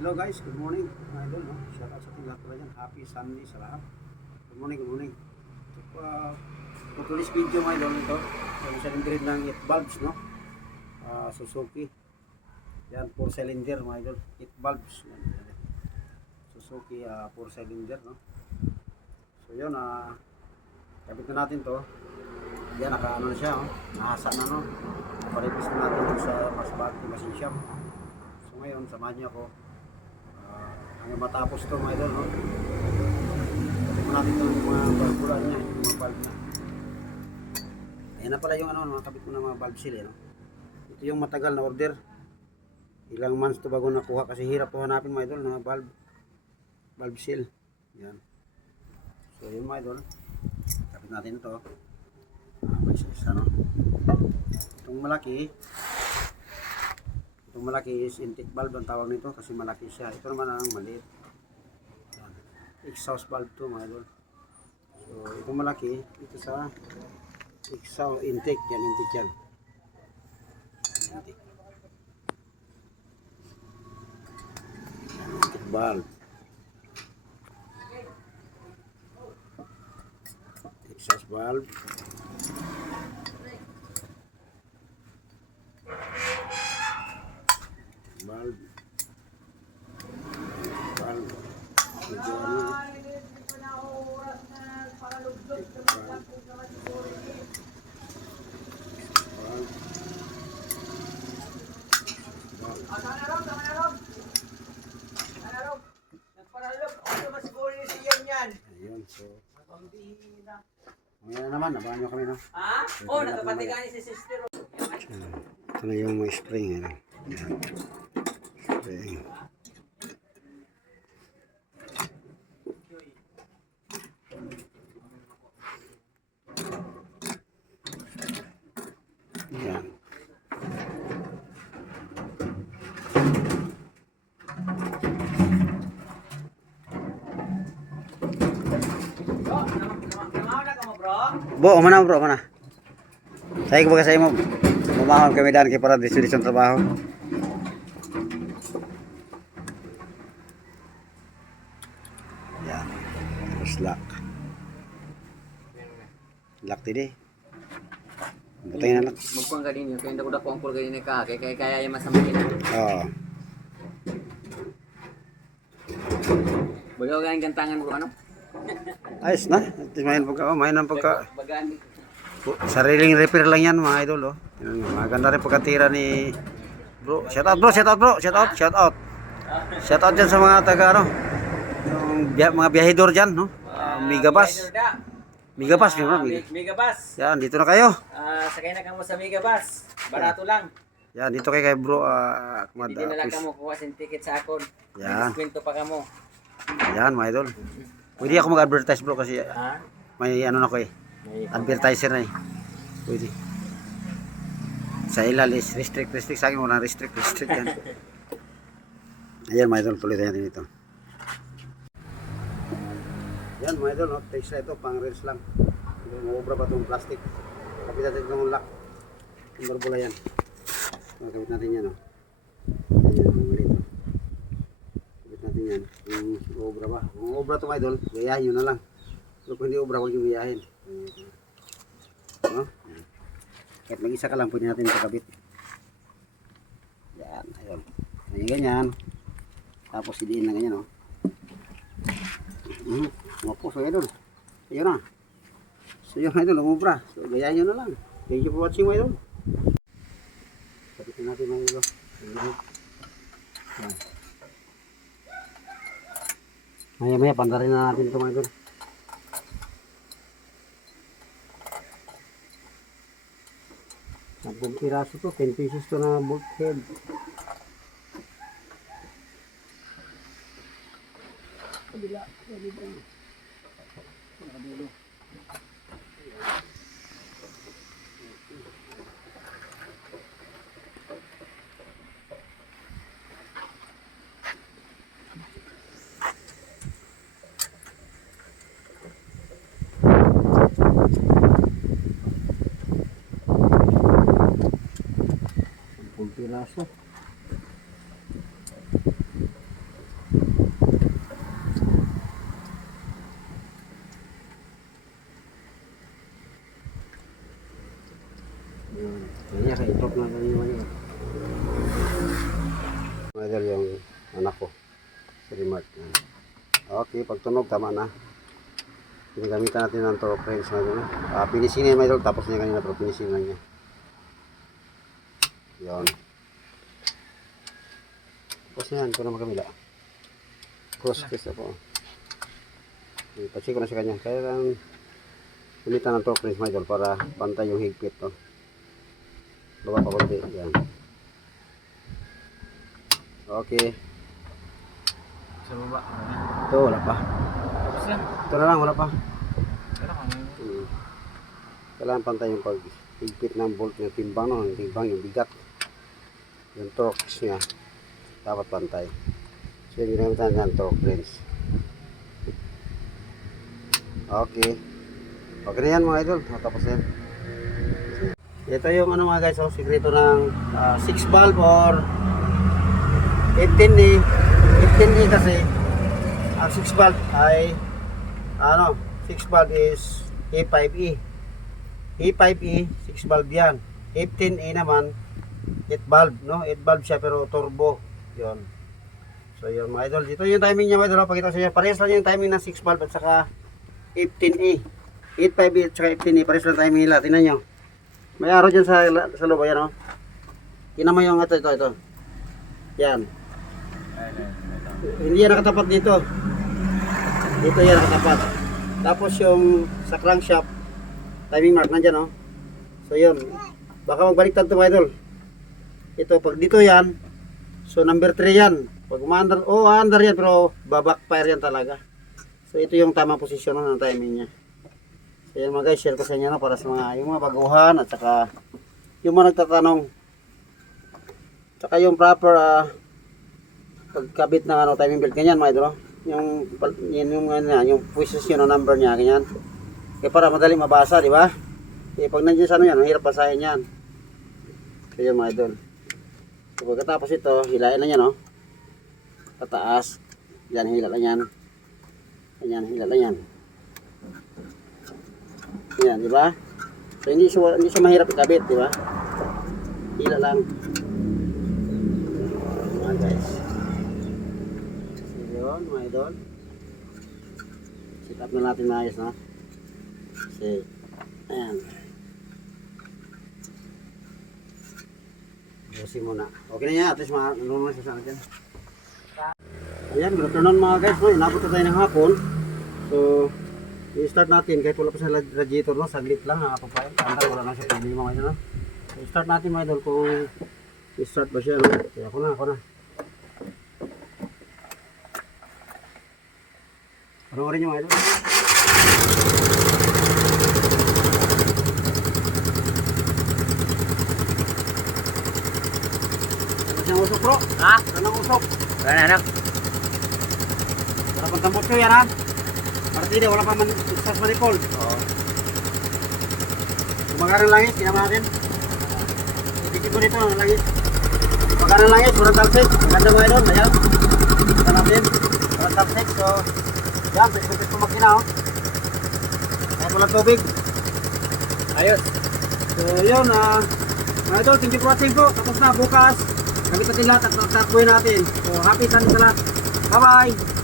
Hello guys, good morning mga idol, no? Shout out sa ating lahat pala dyan. Happy Sunday sa lahat. Good morning, good morning. For today's video mga idol, ito yung cylinder ng 8 bulbs, no? Suzuki. Yan, 4 cylinder mga idol, 8 bulbs. Yan. Suzuki 4 cylinder, no? So yun, kabit na natin to. Yan, naka-ano na siya, no? Nahasa na, no? Naparipis na natin sa Masbate Machine Shop. So ngayon, samahan niyo ako hanggang matapos to mga idol, no? Kapit mo natin yung mga valvulan niya, yung mga valve na. Ayan na pala yung mga kapit mo na mga valve seal, no? Ito yung matagal na order. Ilang months to bago nakuha kasi hirap to hanapin mga idol na valve seal. Yan. So yun mga idol, kapit natin ito. Isa, no? Itong malaki is intake valve ang tawag nito kasi malaki siya. Ito naman ang maliit. Yan. Exhaust valve to mga idol. So itong malaki, ito sa exhaust intake yan, intake yan. Intake valve. Exhaust valve. Valve. Medyo ayun, so ngayon na naman, nabahan nyo kami, no? Ha? Oo, nagkapatigaan si sister. Ito na yung mga spring, ano? Spring. Yan. Bo, mana bro, mana? Saya kebaga saya mau memaham ke Medan ke para distribution trabaho. Ya, terus lock. Lock tadi. Butay na lock. Magkuang ka din yun. Kaya hindi ko na kuangkul ka din ka. Kaya yung masamakin na. Oo. Bagaw ka yung gantangan bro, ano? Ayos na. Main pagka, main ang pagka. Bagaan. Sariling repair lang yan mga idol, oh. Maganda rin pagkatira ni bro. Shout out bro, shout out bro, shout out, shout out. Shout out dyan sa mga taga ano, yung mga biyahedor dyan, no? Megabus. Megabus, yun, no? Megabus. Yan, dito na kayo. Sakay na kamo sa Megabus. Barato lang. Yan, dito kayo kay bro. Ahmad, Hindi na lang kamo kuha sin ticket sa akon. Yan. Kwento pa kamo. Yan mga idol. Pwede ako mag-advertise bro kasi Ha? may ano na ko eh. Advertiser na eh. Pwede. Sa ilalis, restrict sa akin, wala restrict yan. Ayan mga idol, tuloy natin dito. Yan mga idol, no? Taste na ito, pang reels lang. Maubra pa itong plastic. Kapit natin itong lock. Yung barbula yan. Kapit natin yan, no? Ayan, ang maliit, no? Kapit natin yan. Yung maubra ba? Kung maubra itong idol, gayahin nyo na lang. So kung hindi ubra, huwag yung gayahin. No? Kahit mag-isa ka lang, pwede natin ipakabit. Yan, ayun. Ganyan. Tapos idiin na ganyan, no? Opo, so idol. Ayun na. So yun idol, umubra. So gayahin nyo na lang. Thank you for watching my idol. Kapitin natin mga idol. Maya pandarin na natin ito mga idol. Nagbong piraso to, 10 pieces to na bolt head. Kabila. Kabilo. piraso. Mga idol, yung anak ko. Si Remark. Yan. Okay, pag tunog, tama na. Pinagamitan natin ng torque wrench mga idol. Pinisin niya mga idol, tapos niya kanina pero pinisin lang niya. Yun. Tapos yan, ito na magkamila. Cross case ako. Ipatsi ko na sa kanya. Kaya lang pinitan ng torque wrench mga idol para pantay yung higpit to. Baba pa konti. Yan. Okay. Sa baba. Ito, wala pa. Tapos yan. Ito na lang, wala pa. Pero kung Kailangan pantay yung pag-higpit ng bolt ng timbang, no? Yung timbang, yung bigat. Yung torque niya. Dapat pantay. So, yung ginamitan niya ng torque wrench. Okay. Okay na yan mga idol. Tapos yan. Ito yung ano mga guys, oh, sikreto ng 6 valve or 18E. 18E kasi ang 6 valve ay 6 valve is A5E. A5E 6 valve yan. 18E naman 8 valve, no? 8 valve siya pero turbo. 'Yon. So yun mga idol, dito yung timing niya mga idol, pakita ko sa inyo. Parehas lang yung timing ng 6 valve at saka 18E. 8.5E at saka 18E, parehas lang timing nila. Tingnan nyo. May araw dyan sa loob, ayan o. Tingnan mo yung ito. Yan. Hindi yan nakatapat dito. Dito yan nakatapat. Tapos yung sa crankshaft, timing mark nandyan o. So yun. Baka magbaliktad ito mga idol. Ito, pag dito yan, so number 3 yan. Pag umaandar, aandar yan pero babackfire yan talaga. So ito yung tamang posisyon ng timing niya. So yan mga guys, share ko sa inyo na para sa yung mga baguhan at saka yung mga nagtatanong. Saka yung proper pagkabit ng timing belt ganyan mga idol. Yung position ng number niya ganyan. Kaya para madali mabasa, di ba? Kaya pag nandiyan sa ano yan, mahirap basahin yan. So yan mga idol. So pagkatapos ito, hilain na yan, no? Pataas. Yan, hila lang yan. Ganyan, hila lang yan. Yan, di ba? So hindi siya mahirap ikabit, di ba? Hila lang. Ayan guys. So yun, mga idol. Set up na natin maayos, no? Kasi, ayan. Busin muna. Okay na yan, at least marunong siya sa akin. Ayan, good afternoon mga guys, no? Inabot na tayo ng hapon. So, i-start natin kahit wala pa sa radiator, no? Saglit lang, nakapapayag. Andar, wala na siya problema mga idol, no? So, i-start natin mga idol kung i-start ba siya, no? Okay, ako na. Parang rin yung mga idol. Ano siyang usok, bro? Ha? Anong usok? Wala na anak. Wala pang tambot ko yan, ha? Partida, wala pa man isas manipol. Oo. Gumagana ng langit, kinama natin. Ipikit ko dito ng langit. Gumagana ng langit, walang talsik. Maganda mga idol, ayan. Kita natin, walang talsik. So, yan, pwede ko makina, oh. Kahit walang tubig. Ayos. So, yun, mga idol, thank you for watching po. Tapos na, bukas. Gamit natin lahat at takbuhin natin. So, happy Sunday sa lahat. Bye-bye!